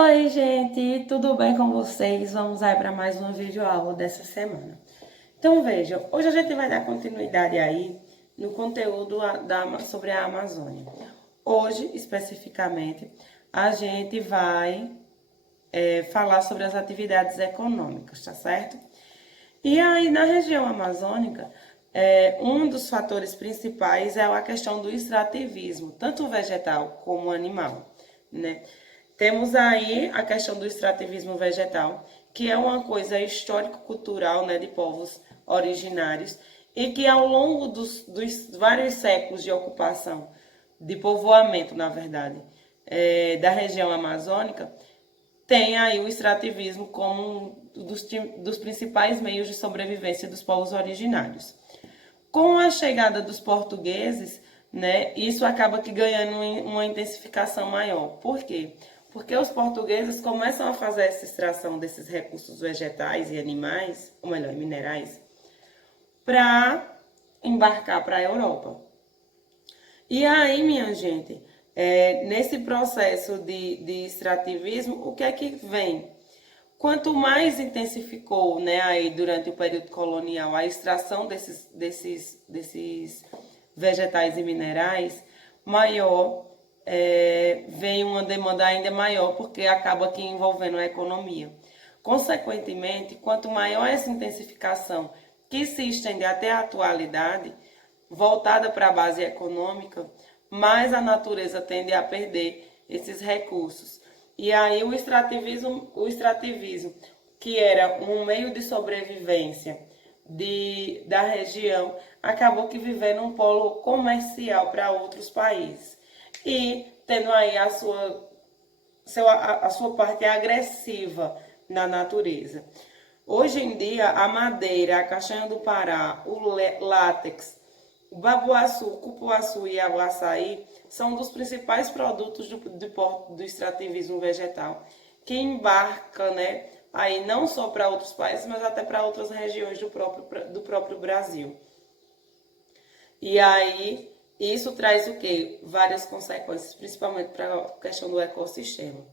Oi, gente, tudo bem com vocês? Vamos aí para mais uma videoaula dessa semana. Então, vejam, hoje a gente vai dar continuidade aí no conteúdo sobre a Amazônia. Hoje, especificamente, a gente vai falar sobre as atividades econômicas, tá certo? E aí, na região amazônica, um dos fatores principais é a questão do extrativismo, tanto vegetal como animal, né? Temos aí a questão do extrativismo vegetal, que é uma coisa histórico-cultural, né, de povos originários, e que ao longo dos vários séculos de ocupação, de povoamento, na verdade, da região amazônica, tem aí o extrativismo como um dos principais meios de sobrevivência dos povos originários. Com a chegada dos portugueses, né, isso acaba que ganhando uma intensificação maior. Por quê? Porque os portugueses começam a fazer essa extração desses recursos vegetais e animais, ou melhor, minerais, para embarcar para a Europa. E aí, minha gente, nesse processo de extrativismo, o que é que vem? Quanto mais intensificou, né, aí durante o período colonial a extração desses vegetais e minerais, maior vem uma demanda ainda maior, porque acaba aqui envolvendo a economia. Consequentemente, quanto maior essa intensificação, que se estende até a atualidade, voltada para a base econômica, mais a natureza tende a perder esses recursos. E aí o extrativismo, que era um meio de sobrevivência da região, acabou que vivendo um polo comercial para outros países. E tendo aí a sua parte agressiva na natureza. Hoje em dia, a madeira, a castanha do Pará, o látex, o babuaçu, o cupuaçu e o açaí são dos principais produtos do extrativismo vegetal, que embarca, né, aí não só para outros países, mas até para outras regiões do próprio Brasil. E aí, isso traz o quê? Várias consequências, principalmente para a questão do ecossistema.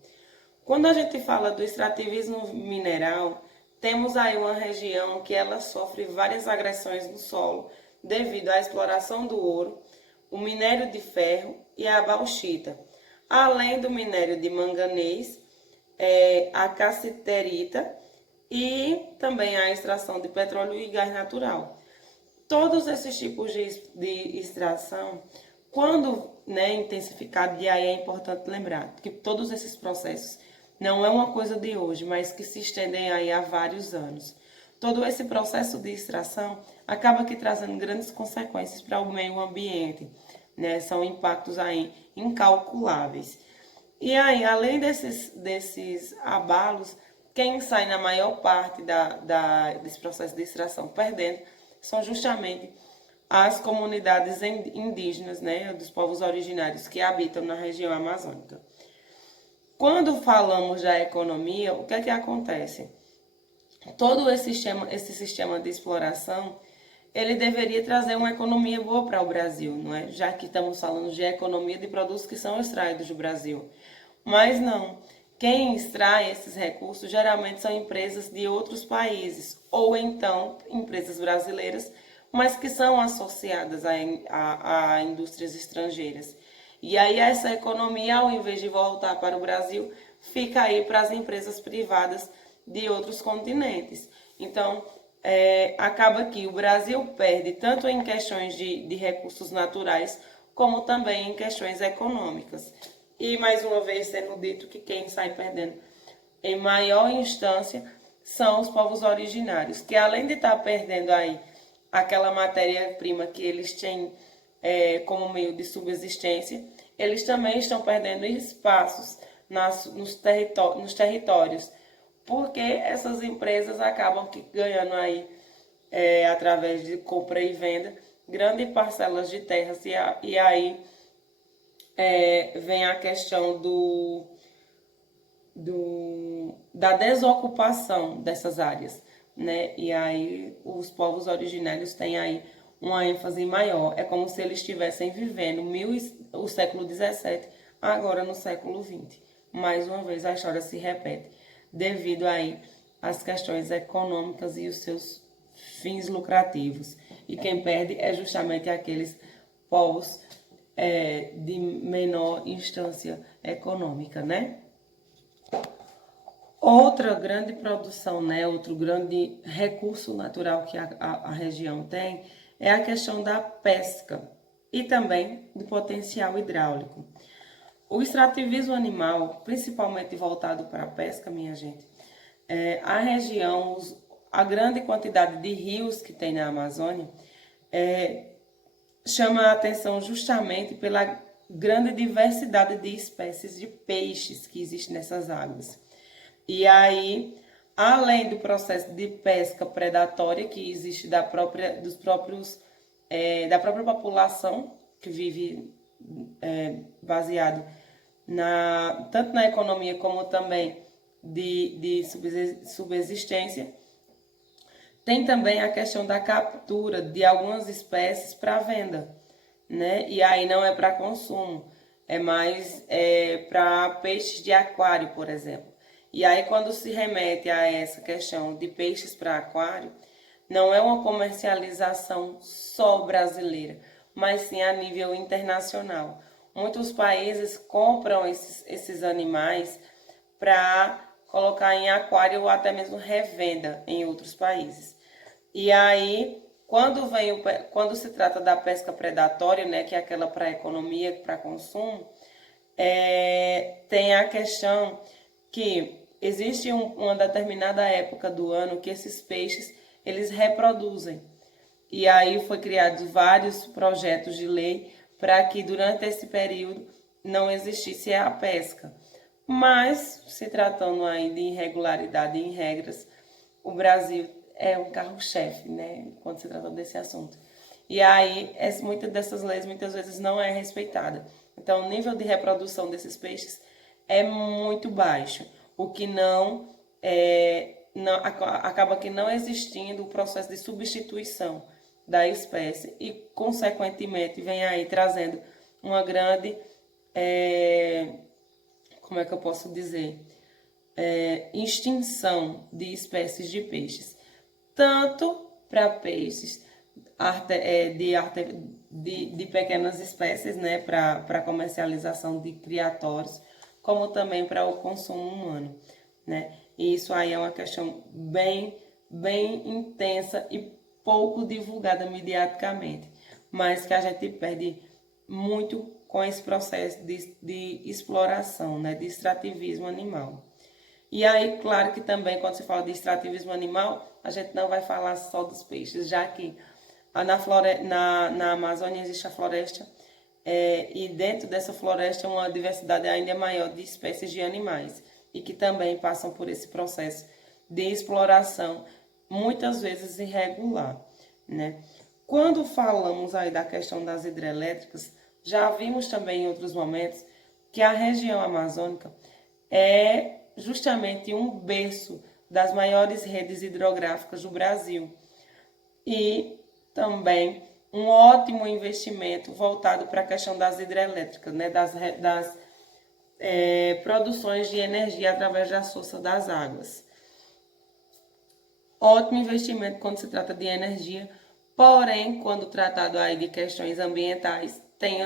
Quando a gente fala do extrativismo mineral, temos aí uma região que ela sofre várias agressões no solo devido à exploração do ouro, o minério de ferro e a bauxita, além do minério de manganês, a cassiterita e também a extração de petróleo e gás natural. Todos esses tipos de extração, quando, né, intensificado, e aí é importante lembrar que todos esses processos não é uma coisa de hoje, mas que se estendem aí há vários anos. Todo esse processo de extração acaba que trazendo grandes consequências para o meio ambiente, né? São impactos aí incalculáveis. E aí, além desses abalos, quem sai na maior parte desse processo de extração perdendo são justamente as comunidades indígenas, né, dos povos originários que habitam na região amazônica. Quando falamos da economia, o que é que acontece? Todo esse sistema de exploração, ele deveria trazer uma economia boa para o Brasil, não é? Já que estamos falando de economia de produtos que são extraídos do Brasil. Mas não. Quem extrai esses recursos geralmente são empresas de outros países, ou então empresas brasileiras, mas que são associadas a indústrias estrangeiras. E aí essa economia, ao invés de voltar para o Brasil, fica aí para as empresas privadas de outros continentes. Então, acaba que o Brasil perde tanto em questões de recursos naturais, como também em questões econômicas. E mais uma vez sendo dito que quem sai perdendo em maior instância são os povos originários, que além de estar perdendo aí aquela matéria-prima que eles têm como meio de subsistência, eles também estão perdendo espaços nos territórios, porque essas empresas acabam ganhando aí, através de compra e venda, grandes parcelas de terras, e aí vem a questão da desocupação dessas áreas, né? E aí os povos originários têm aí uma ênfase maior. É como se eles estivessem vivendo o século XVII, agora no século XX. mais uma vez a história se repete, devido aí às questões econômicas e os seus fins lucrativos. E quem perde é justamente aqueles povos de menor instância econômica, né? Outra grande produção, né, outro grande recurso natural que a região tem é a questão da pesca e também do potencial hidráulico. O extrativismo animal, principalmente voltado para a pesca, minha gente, a região, a grande quantidade de rios que tem na Amazônia, chama a atenção justamente pela grande diversidade de espécies de peixes que existe nessas águas. E aí, além do processo de pesca predatória que existe da própria população que vive baseado tanto na economia como também de subsistência, tem também a questão da captura de algumas espécies para venda, né? E aí não é para consumo, é mais para peixes de aquário, por exemplo. E aí quando se remete a essa questão de peixes para aquário, não é uma comercialização só brasileira, mas sim a nível internacional. Muitos países compram esses animais para colocar em aquário ou até mesmo revenda em outros países. E aí, quando se trata da pesca predatória, né, que é aquela para economia, para consumo, tem a questão que existe uma determinada época do ano que esses peixes eles reproduzem. E aí foi criados vários projetos de lei para que durante esse período não existisse a pesca. Mas, se tratando aí de irregularidade em regras, o Brasil é um carro-chefe, né, quando se trata desse assunto. E aí, muitas dessas leis muitas vezes não é respeitada. Então, o nível de reprodução desses peixes é muito baixo, o que acaba que não existindo o processo de substituição da espécie e, consequentemente, vem aí trazendo uma grande, como é que eu posso dizer, extinção de espécies de peixes, tanto para peixes de pequenas espécies, né, para comercialização de criatórios, como também para o consumo humano, né? E isso aí é uma questão bem intensa e pouco divulgada mediaticamente, mas que a gente perde muito com esse processo de exploração, né, de extrativismo animal. E aí, claro que também, quando se fala de extrativismo animal, a gente não vai falar só dos peixes, já que na Amazônia existe a floresta, e dentro dessa floresta uma diversidade ainda maior de espécies de animais, e que também passam por esse processo de exploração, muitas vezes irregular, né? Quando falamos aí da questão das hidrelétricas, já vimos também em outros momentos que a região amazônica é justamente um berço das maiores redes hidrográficas do Brasil e também um ótimo investimento voltado para a questão das hidrelétricas, né, das produções de energia através da força das águas. Ótimo investimento quando se trata de energia, porém, quando tratado aí de questões ambientais, tem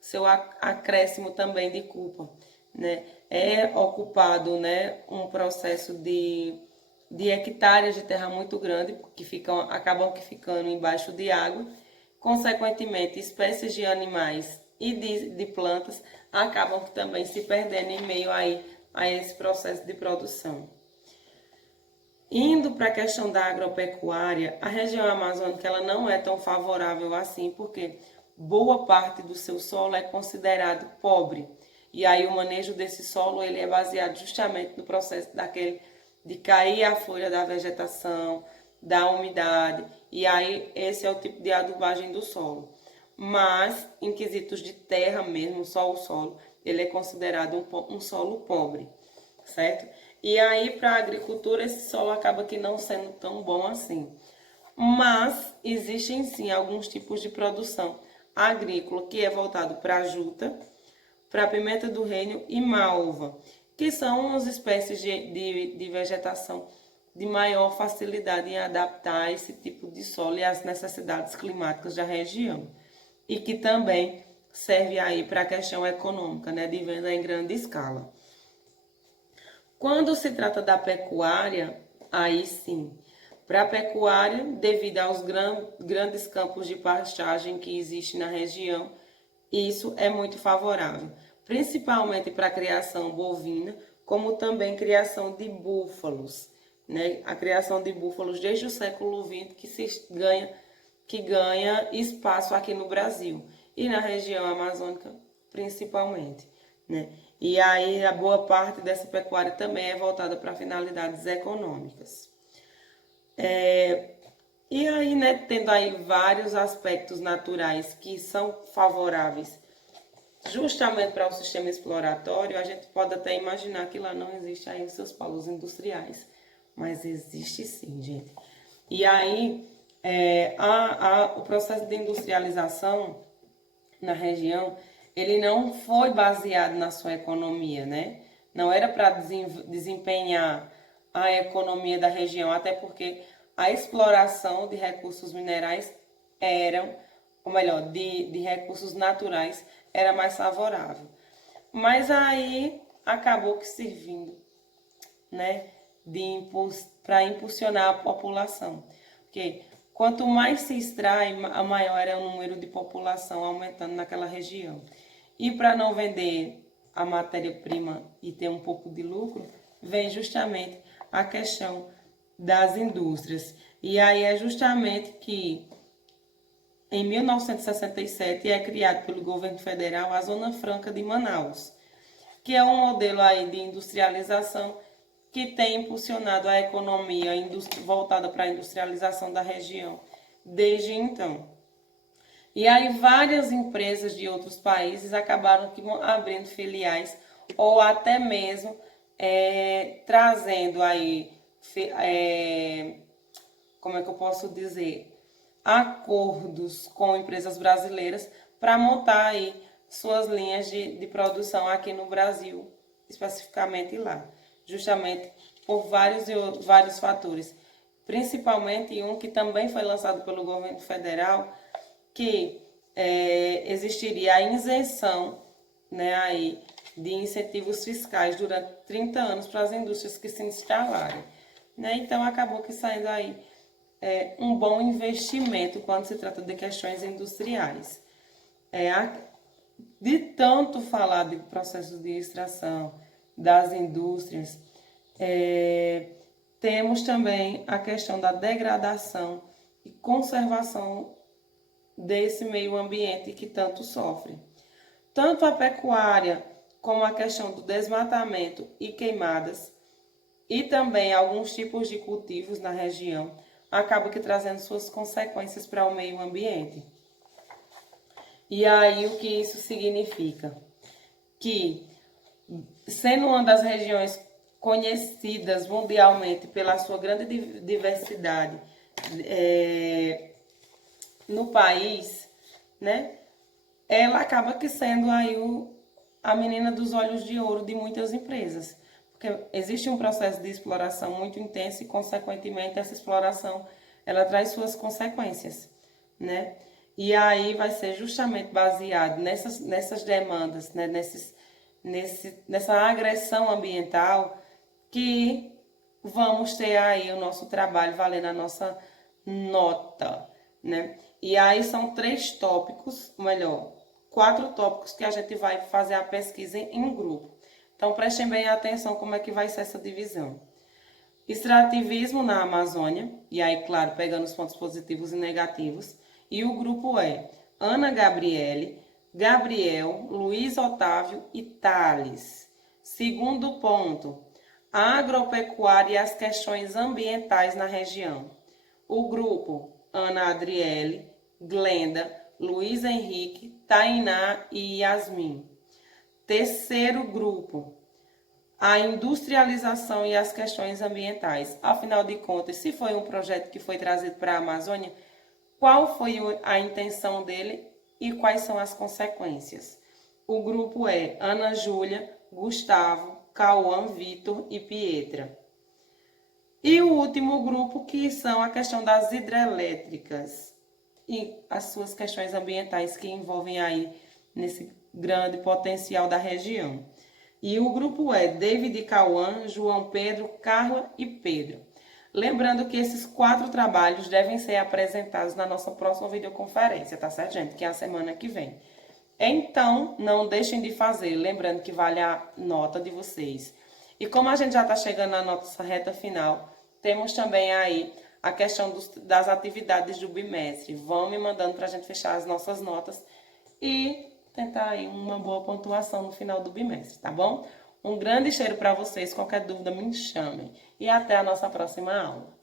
seu acréscimo também de culpa, né? É ocupado, né, um processo de hectares de terra muito grande, que acabam ficando embaixo de água. Consequentemente, espécies de animais e de plantas acabam também se perdendo em meio aí a esse processo de produção. Indo para a questão da agropecuária, a região amazônica ela não é tão favorável assim, porque boa parte do seu solo é considerado pobre. E aí o manejo desse solo ele é baseado justamente no processo de cair a folha da vegetação, da umidade, e aí esse é o tipo de adubagem do solo. Mas, em quesitos de terra mesmo, só o solo, ele é considerado um solo pobre, certo? E aí, para a agricultura, esse solo acaba que não sendo tão bom assim. Mas, existem sim alguns tipos de produção agrícola que é voltado para a juta, para pimenta do reino e malva, que são umas espécies de vegetação de maior facilidade em adaptar a esse tipo de solo e às necessidades climáticas da região. E que também serve aí para a questão econômica, né, de venda em grande escala. Quando se trata da pecuária, aí sim, para a pecuária, devido aos grandes campos de pastagem que existem na região, isso é muito favorável, principalmente para a criação bovina, como também criação de búfalos, né? A criação de búfalos desde o século XX que ganha espaço aqui no Brasil e na região amazônica principalmente, né? E aí a boa parte dessa pecuária também é voltada para finalidades econômicas. E aí, né, tendo aí vários aspectos naturais que são favoráveis justamente para o sistema exploratório, a gente pode até imaginar que lá não existe aí os seus polos industriais, mas existe sim, gente. E aí, o processo de industrialização na região, ele não foi baseado na sua economia, né? Não era para desempenhar a economia da região, até porque a exploração de recursos minerais ou melhor, de recursos naturais era mais favorável. Mas aí acabou que servindo, né, para impulsionar a população. Porque quanto mais se extrai, maior é o número de população aumentando naquela região. E para não vender a matéria-prima e ter um pouco de lucro, vem justamente a questão das indústrias. E aí é justamente que em 1967 é criado pelo governo federal a Zona Franca de Manaus, que é um modelo aí de industrialização que tem impulsionado a economia voltada para a industrialização da região desde então. E aí várias empresas de outros países acabaram abrindo filiais ou até mesmo trazendo aí, como é que eu posso dizer, acordos com empresas brasileiras para montar aí suas linhas de produção aqui no Brasil, especificamente lá, justamente por vários fatores, principalmente um que também foi lançado pelo governo federal, que existiria a isenção, né, aí, de incentivos fiscais durante 30 anos para as indústrias que se instalarem. Né? Então, acabou que saindo aí um bom investimento quando se trata de questões industriais. De tanto falar de processos de extração das indústrias, temos também a questão da degradação e conservação desse meio ambiente que tanto sofre. Tanto a pecuária como a questão do desmatamento e queimadas, e também alguns tipos de cultivos na região, acaba que trazendo suas consequências para o meio ambiente. E aí o que isso significa? Que, sendo uma das regiões conhecidas mundialmente pela sua grande diversidade no país, né, ela acaba que sendo aí a menina dos olhos de ouro de muitas empresas. Porque existe um processo de exploração muito intenso e, consequentemente, essa exploração ela traz suas consequências, né? E aí vai ser justamente baseado nessas demandas, né? Nessa agressão ambiental que vamos ter aí o nosso trabalho valendo a nossa nota, né? E aí são 3 tópicos, melhor, 4 tópicos que a gente vai fazer a pesquisa em um grupo. Então, prestem bem atenção como é que vai ser essa divisão. Extrativismo na Amazônia, e aí, claro, pegando os pontos positivos e negativos. E o grupo é Ana Gabriele, Gabriel, Luiz Otávio e Thales. Segundo ponto, agropecuária e as questões ambientais na região. O grupo Ana Adriele, Glenda, Luiz Henrique, Tainá e Yasmin. Terceiro grupo, a industrialização e as questões ambientais. Afinal de contas, se foi um projeto que foi trazido para a Amazônia, qual foi a intenção dele e quais são as consequências? o grupo é Ana Júlia, Gustavo, Cauã, Vitor e Pietra. E o último grupo, que são a questão das hidrelétricas e as suas questões ambientais que envolvem aí nesse grande potencial da região. E o grupo é David e Cauã, João Pedro, Carla e Pedro. Lembrando que esses 4 trabalhos devem ser apresentados na nossa próxima videoconferência, tá certo, gente? Que é a semana que vem. Então, não deixem de fazer, lembrando que vale a nota de vocês. E como a gente já está chegando na nossa reta final, temos também aí a questão das atividades do bimestre. Vão me mandando para a gente fechar as nossas notas e tentar aí uma boa pontuação no final do bimestre, tá bom? Um grande cheiro para vocês. Qualquer dúvida, me chamem. E até a nossa próxima aula.